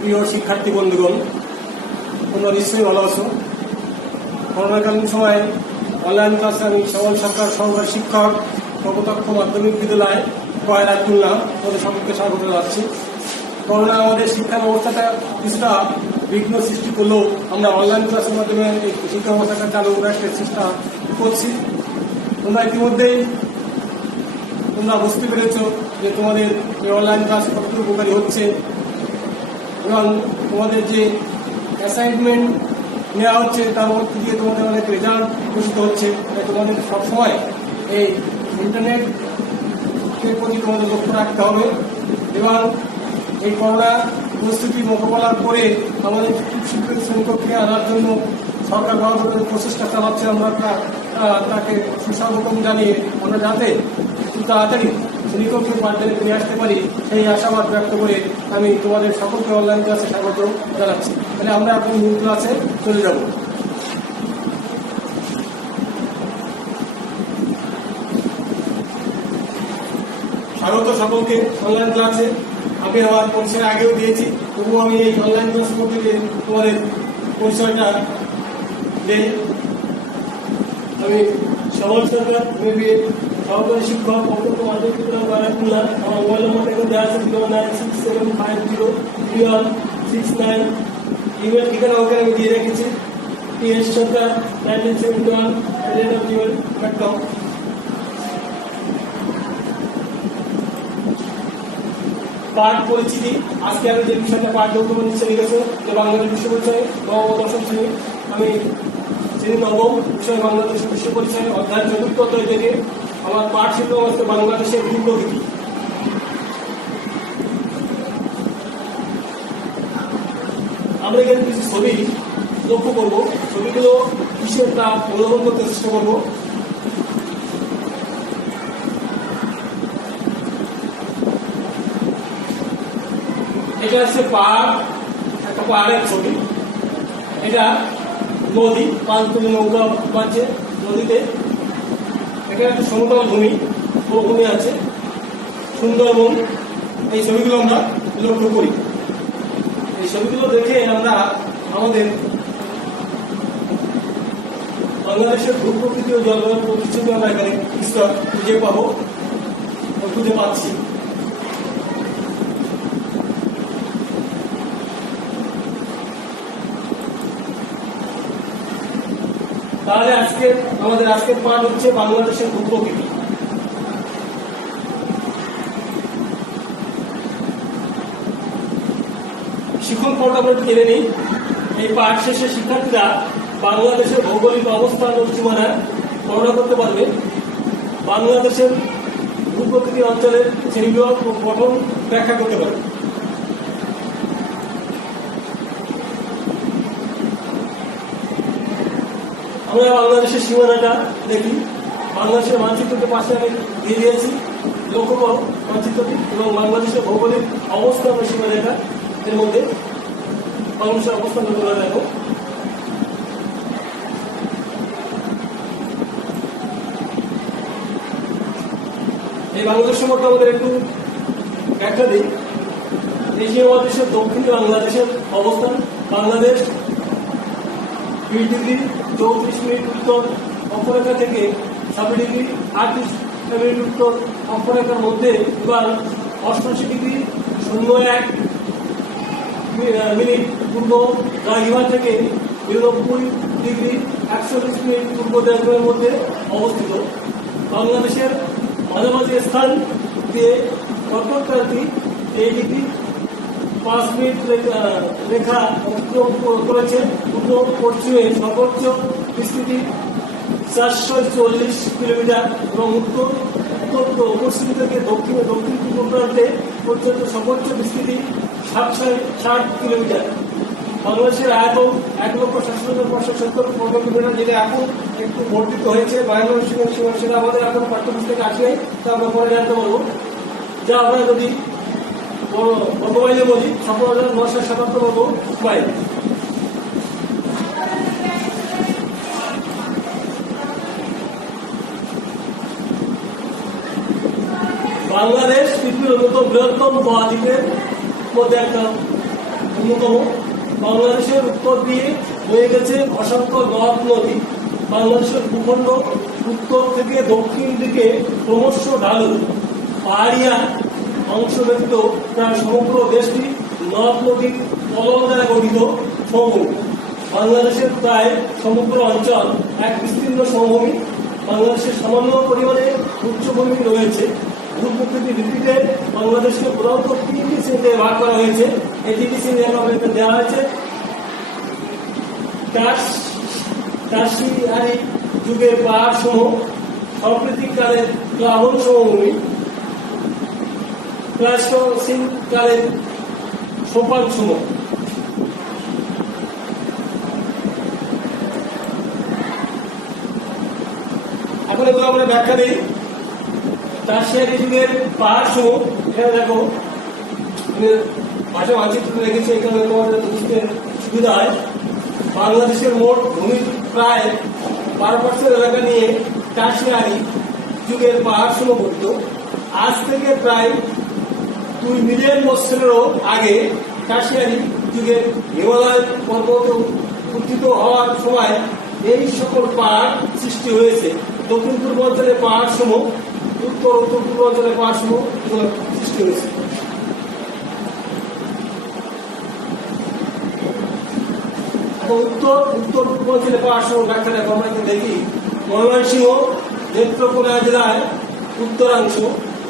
প্রিয় শিক্ষার্থী বন্ধুগণ, তোমরা নিশ্চয়ই ভালো আছো। করোনাকালীন সময়ে অনলাইন ক্লাসে আমি সমাজ সরকার সহকারী শিক্ষক কপোতাক্ষ মাধ্যমিক বিদ্যালয় কয়রা খুলনা ওদের সকলকে স্বাগত জানাচ্ছি। করোনা আমাদের শিক্ষা ব্যবস্থাটা কিছুটা বিঘ্ন সৃষ্টি করলেও আমরা অনলাইন ক্লাসের মাধ্যমে এই শিক্ষা ব্যবস্থাটা চালু রাখতে চেষ্টা করছি। তোমরা ইতিমধ্যেই বুঝতে পেরেছ যে তোমাদের এই অনলাইন ক্লাস কতটুকু উপকারী হচ্ছে এবং তোমাদের যে অ্যাসাইনমেন্ট নেওয়া হচ্ছে তার মধ্যে দিয়ে তোমাদের অনেক রেজাল্ট ঘোষিত হচ্ছে। তাই তোমাদের সবসময় এই ইন্টারনেটের প্রতি তোমাদের লক্ষ্য রাখতে হবে এবং এই করোনা পরিস্থিতি মোকাবেলার করে আমাদের শিক্ষক শ্রেণীকক্ষে আনার জন্য সরকার ভারতের প্রচেষ্টা চালাচ্ছে। আমরা তাকে সুস্বাগতম জানিয়ে আমরা যাতে খুব তাড়াতাড়ি শ্রেণীকক্ষের পাঠদানে ফিরে আসতে পারি সেই আশাবাদ ব্যক্ত করে আমি তোমাদের সকলকে অনলাইন ক্লাসে স্বাগত জানাচ্ছি। তাহলে আমরা এখন মূল ক্লাসে চলে যাব। স্বাগত সকলকে অনলাইন ক্লাসে। আমি আমার পরিচয় আগেও দিয়েছি, তবুও আমি এই অনলাইন ক্লাস করতে তোমাদের পরিচয়টা দিই। আমি সমাজ সরকার সহকারী শিক্ষক কপোতাক্ষ মাধ্যমিক বিদ্যালয় কয়রা খুলনা। আমার মোবাইল নম্বর এখানে দেওয়া আছে 09675031669। ইমেল ঠিকানা ওখানে আমি দিয়ে রেখেছি pssorkar1971@gmail.com। পাঠ পরিচিতি। আজকে আমি যে বিষয়টা পাঠ করবো নিশ্চয় লিখেছে যে বাংলাদেশ বিশ্ব পরিচয় নবম দশম শ্রেণী। আমি শ্রেণী নবম বিষয় বাংলাদেশ বিশ্ব পরিচয় অধ্যায় চতুর্থ অধ্যায় থেকে আমার পাঠ ছিল হচ্ছে বাংলাদেশের ভূপ্রকৃতি। আমরা এখানে কিছু ছবি লক্ষ্য করবো, ছবিগুলো বিষয়টা অনুধাবন করতে চেষ্টা করবো। এটা হচ্ছে পাহাড়, একটা পাহাড়ের ছবি। এটা নদী, পাঁচতলি নৌকা বাজছে নদীতে। এটা একটা সমতল ভূমি, ভূমি আছে, সুন্দরবন। এই ছবিগুলো আমরা লক্ষ্য করি। এই ছবিগুলো দেখে আমরা আমাদের বাংলাদেশের ভূপ্রকৃতি ও জলবায়ু পরিস্থিতি আমরা এখানে খুঁজে পাবো, খুঁজে পাচ্ছি। তাহলে আমাদের আজকের পাঠ হচ্ছে বাংলাদেশের ভূপ্রকৃতি। শিক্ষণ পর্ব আমরা জেনে নিই। এই পাঠ শেষে শিক্ষার্থীরা বাংলাদেশের ভৌগোলিক অবস্থান ও সীমানা গণনা করতে পারবে, বাংলাদেশের ভূপ্রকৃতি অঞ্চলের শ্রেণীবিভাগ ও গঠন ব্যাখ্যা করতে পারবে। আমরা বাংলাদেশের সীমানাটা দেখি। বাংলাদেশের মানচিত্রটির পাশে আমি দিয়ে দিয়েছি, লক্ষ্য করো মানচিত্রটি এবং বাংলাদেশের ভৌগোলিক অবস্থান ও সীমারেখা এর মধ্যে বাংলাদেশের অবস্থান তোমরা দেখো। এই বাংলাদেশ সম্পর্কে আমাদের একটু ব্যাখ্যা দিই। এশিয়া মহাদেশের দক্ষিণে বাংলাদেশের অবস্থান। বাংলাদেশ 20°34' উত্তর অক্ষরেখা থেকে 26°38' উত্তর অক্ষরেখার মধ্যে এবং 88°01' পূর্ব দ্রাঘিমা থেকে 99°41' পূর্ব দ্রাঘিমার মধ্যে অবস্থিত। বাংলাদেশের মাঝামাঝি স্থান দিয়ে কর্কটক্রান্তি এই ডিগ্রি 5' রেখা অতিক্রম করেছে। পূর্ব পশ্চিমে সর্বোচ্চ বিস্তৃতি 440 কিলোমিটার এবং উত্তর পশ্চিম থেকে দক্ষিণ পূর্ব প্রান্তে পর্যন্ত সর্বোচ্চ বিস্তৃতি 60 কিলোমিটার। বাংলাদেশের আয়তন 1,67,570 বর্গ কিলোমিটার, যেটা এখন একটু বর্ধিত হয়েছে। বাংলাদেশ সেটা আমাদের এখন পাঠ্যপুস্তকে আসলে তা আমরা পরে জানতে পারবো। যা আমরা যদি বর্গমাইলে বলি 17,977 বর্গ মাইল। বাংলাদেশ পৃথিবীর অন্যতম বৃহত্তম মহাদ্বীপের মধ্যে একটা অন্যতম। বাংলাদেশের উত্তর দিয়ে বয়ে গেছে অসংখ্য নদ নদী। বাংলাদেশের ভূখণ্ড উত্তর থেকে দক্ষিণ দিকে ক্রমশ ঢালু। পাহাড়িয়া অংশ ব্যতীত প্রায় সমগ্র দেশটি নদ নদীর কলম দ্বারা গঠিত সমভূমি। বাংলাদেশের প্রায় সমগ্র অঞ্চল এক বিস্তীর্ণ সমভূমি। বাংলাদেশের সামান্য পরিমাণে উচ্চভূমি রয়েছে। ভূপ্রকৃতির ভিত্তিতে বাংলাদেশকে প্রধানত তিনটি শ্রেণীতে ভাগ করা হয়েছে। এই তিনটি শ্রেণী দেওয়া হয়েছে। টারশিয়ারি যুগের পাহাড় সমূহ, সাম্প্রতিক কালের প্লাবন সমভূমি, প্লাস্টোসিন কালের সোপান সমূহ। এখন এগুলো আমরা ব্যাখ্যা দিই। টারশিয়ারি যুগের পাহাড় সমূহ, এখানে দেখো ভাষা মানচিত্র রেখেছে, এখানে তোমাদের বুঝতে সুবিধা হয়। বাংলাদেশের মোট ভূমির প্রায় 12% এলাকা নিয়ে টারশিয়ারি যুগের পাহাড় সমূহ গঠিত। আজ থেকে প্রায় 2 মিলিয়ন বছরেরও আগে টারশিয়ারি যুগের হিমালয় পর্বত উত্থিত হওয়ার সময় এই সকল পাহাড় সৃষ্টি হয়েছে। দক্ষিণ পূর্ব অঞ্চলের পাহাড় সমূহ, উত্তর উত্তর পূর্ব অঞ্চলের পাহাড় সমূহ সৃষ্টি হয়েছে। উত্তর উত্তর পূর্ব অঞ্চলের পাহাড় সমূহ ব্যাখ্যা দেখো। আমরা দেখি ময়মনসিংহ নেত্রকোনা জেলায় উত্তরাংশ,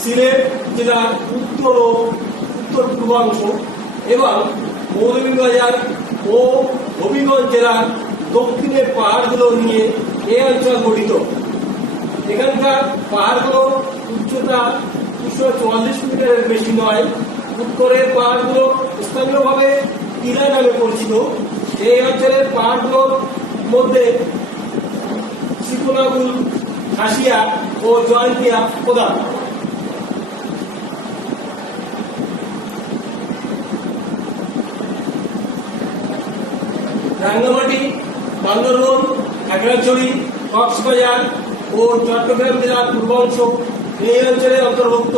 সিলেট জেলার উত্তর ও উত্তর পূর্বাংশ এবং মৌলভীবাজার ও হবিগঞ্জ জেলার দক্ষিণের পাহাড়গুলো নিয়ে এই অঞ্চল গঠিত। এখানকার পাহাড়গুলোর উচ্চতা 244 মিটারের বেশি নয়। উত্তরের পাহাড়গুলো স্থানীয়ভাবে টিলা নামে পরিচিত। এই অঞ্চলের পাহাড়গুলোর মধ্যে সিকোনাগুল, খাসিয়া ও জয়ন্তিয়া প্রধান। রাঙ্গামাটি, বান্দরবন, খাগড়াছড়ি, কক্সবাজার ও চট্টগ্রাম জেলার পূর্বাংশ এই অঞ্চলের অন্তর্ভুক্ত।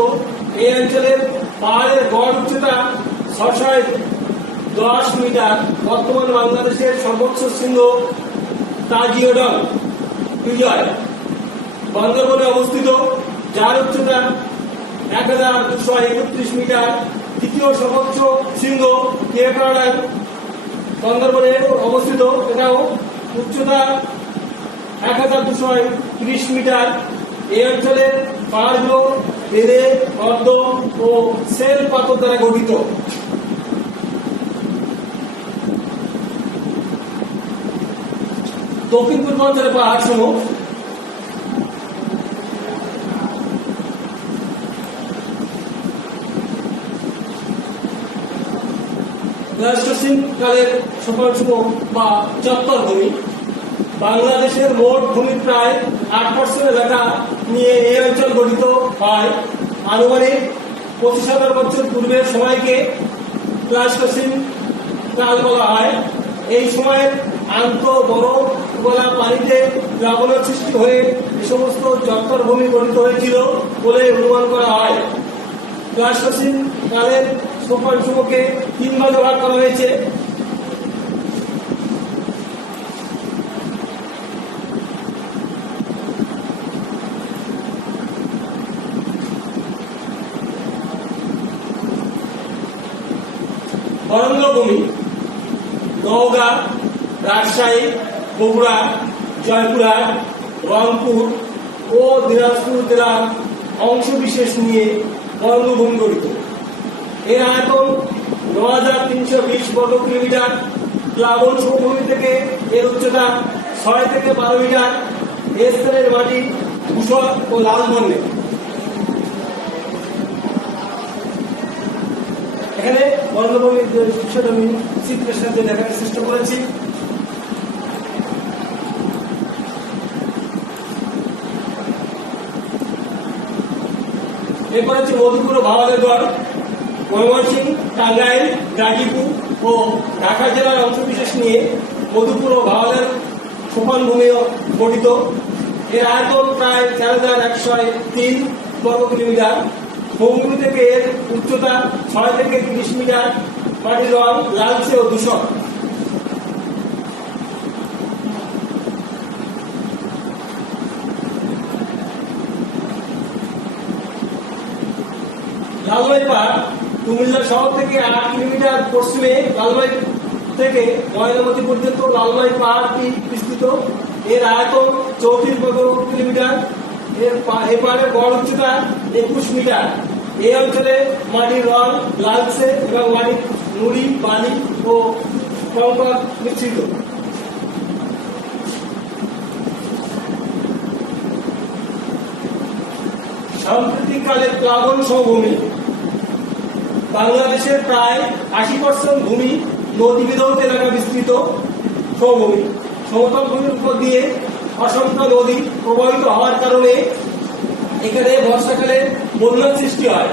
এই অঞ্চলের পাহাড়ের গড় উচ্চতা 610 মিটার। বর্তমান বাংলাদেশের সর্বোচ্চ শৃঙ্গ তাজিওডং বিজয় বান্দরবনে অবস্থিত, যার উচ্চতা 1231 মিটার। তৃতীয় সর্বোচ্চ শৃঙ্গ কেওক্রাডং বান্দরবনে অবস্থিত, এটাও উচ্চতা 1230 মিটার। এই অঞ্চলের পাহাড়গুলো বেলে, পদ্ম ও সেল পাথর দ্বারা গঠিত। দক্ষিণ পূর্ব অঞ্চলের পাহাড় সমূহ প্লাস্টোসিন কালের সোপান সমূহ বা চত্বর ভূমি। বাংলাদেশের মোট ভূমির প্রায় 8% এলাকা নিয়ে এই অঞ্চল গঠিত হয়। আনুমানিক 25,000 বছর পূর্বের সময়কে প্লাস্টোসিন কাল বলা হয়। এই সময়ের বরফ গলা পানিতে প্লাবনের সৃষ্টি হয়ে এই সমস্ত চত্বর ভূমি গঠিত হয়েছিল বলে অনুমান করা হয়। প্লাস্টোসিন কালের সোপান সমূহকে 3 ভাগে ভাগ করা হয়েছে। অরণ্যভূমি নওগাঁ, রাজশাহী, বগুড়া, জয়পুরহাট, রংপুর ও দিনাজপুর জেলার অংশ বিশেষ নিয়ে অরণ্যভূমি গঠিত। এর আয়তন 9,320 বর্গ কিলোমিটার। প্লাবন সমভূমি থেকে এর উচ্চতা 6 থেকে 12 মিটার। এ স্তরের মাটি ধূসর ও লাল বর্ণের। এখানে অরণ্যভূমির বিষয়টা আমি চিত্রের সাথে দেখার চেষ্টা করেছি। এরপর হচ্ছে মধুপুর ও ভাওয়ালের গড়। ময়মনসিংহ, টাঙ্গাইল, গাজীপুর ও ঢাকা জেলার অংশবিশেষ নিয়ে মধুপুর ও ভাওয়ালের সোপান ভূমি গঠিত। এর আয়তন প্রায় 4,103 বর্গ কিলোমিটার। সমভূমি থেকে এর উচ্চতা 6 থেকে 30 মিটার। মাটির রং লালচে ও ধূসর। লালমাই পাহাড় কুমিল্লা শহর থেকে 8 কিলোমিটার পশ্চিমে, লালমাই থেকে ময়নামতি পর্যন্ত লালমাই পাহাড়টি বিস্তৃত। এর আয়তন 34 কিলোমিটার। এই পাহাড়ের গড় উচ্চতা 21 মিটার। এই অঞ্চলে মাটির রং লালচে এবং মাটির নুড়ি, বালি ও কংকর মিশ্রিত। সাম্প্রতিককালের প্লাবন সমভূমি। বাংলাদেশের প্রায় 80% ভূমি নদীবিধৌত এলাকা বিস্তৃত সমভূমি। সমতল ভূমির উপর দিয়ে অসংখ্য নদী প্রবাহিত হওয়ার কারণে এখানে বর্ষাকালে বন্যার সৃষ্টি হয়।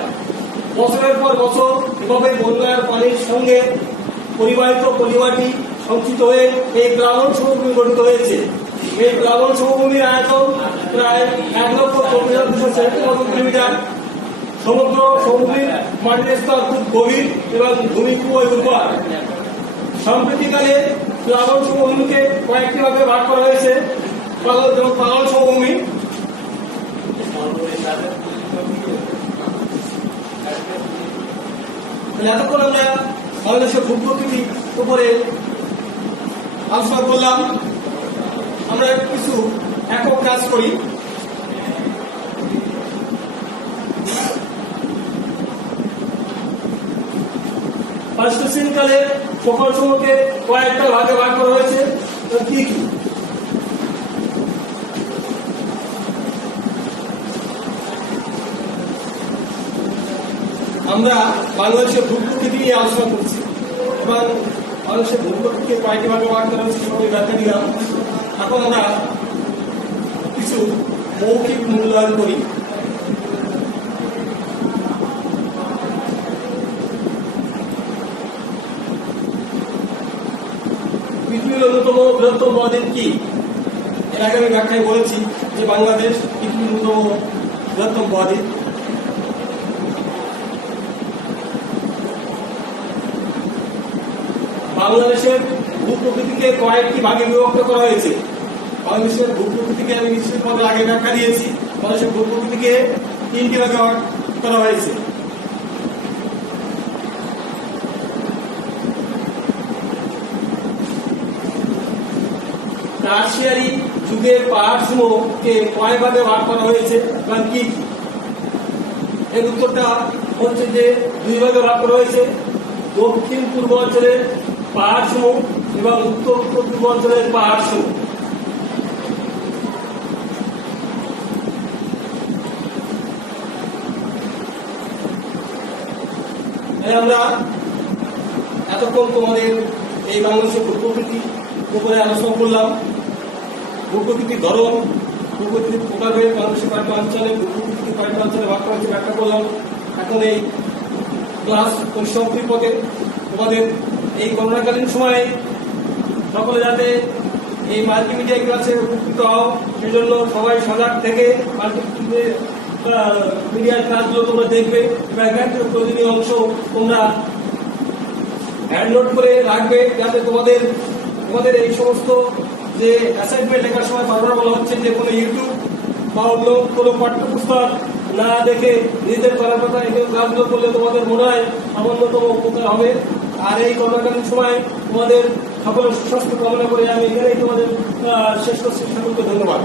বছরের পর বছর এভাবে বন্যার পানির সঙ্গে পরিবাহিত পলিমাটি সঞ্চিত হয়ে এই প্লাবন সমভূমি গঠিত হয়েছে। এই প্লাবন সমভূমির আয়তন প্রায় 1,40,276 কিলোমিটার। সমুদ্র সমভূমির মাটির স্তর খুব গভীর এবং ভূমি খুবই উর্বর। সাম্প্রতিককালে প্লাবন সমভূমিকে কয়েকটি ভাগে ভাগ করা হয়েছে। যেমন পাহাড় সমভূমি, এতক্ষণ আমরা বাংলাদেশের ভূপ্রকৃতির উপরে আলোচনা করলাম। আমরা কিছু একক কাজ করি। প্লাস্টোসিনকালে প্রকল্পকে কয়েকটা ভাগে ভাগ করা হয়েছে। কি কি? আমরা বাংলাদেশের ভূপ্রকৃতি নিয়ে আলোচনা করছি এবং বাংলাদেশের ভূপ্রকৃতিকে কয়েকটি ভাগে ভাগ করা হয়েছে সেভাবে ব্যাখ্যা দিলাম। এখন আমরা কিছু মৌখিক মূল্যায়ন করি। পৃথিবীর অন্যতম বৃহত্তম মহাদ্বীপ কি? এর আগে আমি ব্যাখ্যায় বলেছি যে বাংলাদেশ পৃথিবীর অন্যতম বৃহত্তম মহাদ্বীপ। বাংলাদেশের ভূপ্রকৃতিকে কয়েকটি ভাগে বিভক্ত করা হয়েছে। বাংলাদেশের ভূপ্রকৃতিকে আমি নিশ্চিতভাবে আগে ব্যাখ্যা দিয়েছি। বাংলাদেশের ভূপ্রকৃতিকে 3টি ভাগে ভাগ করা হয়েছে। টারশিয়ারি যুগের পাহাড়সমূহকে কয় ভাগে ভাগ করা হয়েছে এবং কি কি? এর উত্তরটা হচ্ছে যে 2 ভাগে ভাগ করা হয়েছে। দক্ষিণ পূর্ব অঞ্চলের পাহাড়সমূহ এবং উত্তর উত্তর পূর্ব অঞ্চলের পাহাড়সমূহ। আমরা এতক্ষণ তোমাদের এই বাংলাদেশের ভূপ্রকৃতির উপরে আলোচনা করলাম। ভূপ্রকৃতির ধরন, ভূপ্রকৃতির প্রকারভেদ, বাংলাদেশের কয়েকটা অঞ্চলে ভূপ্রকৃতির কয়েকটা অঞ্চলে ভাগ করা হয়েছে ব্যাখ্যা করলাম। এখন এই ক্লাস পরিসমাপ্তির পথে তোমাদের এই করোনাকালীন সময়ে সকলে যাতে এই মাল্টিমিডিয়া ক্লাসে উপকৃত হও সেই জন্য সবাই সজাগ থেকে মিডিয়ার ক্লাসগুলো তোমরা দেখবে এবং এখান থেকে প্রতিটি অংশ তোমরা হ্যান্ড নোট করে রাখবে, যাতে তোমাদের এই সমস্ত যে অ্যাসাইনমেন্ট লেখার সময় বারবার বলা হচ্ছে যে কোনো ইউটিউব বা অন্য কোনো পাঠ্যপুস্তক না দেখে নিজেদের করার কথা এই ক্লাসগুলো করলে তোমাদের মনে হয় সামান্যতম উপকার হবে। আর এই করোনাকালীন সময় তোমাদের সকলের সুস্বাস্থ্য কামনা করে আমি এখানেই তোমাদের শেষ করছি। সকলকে ধন্যবাদ।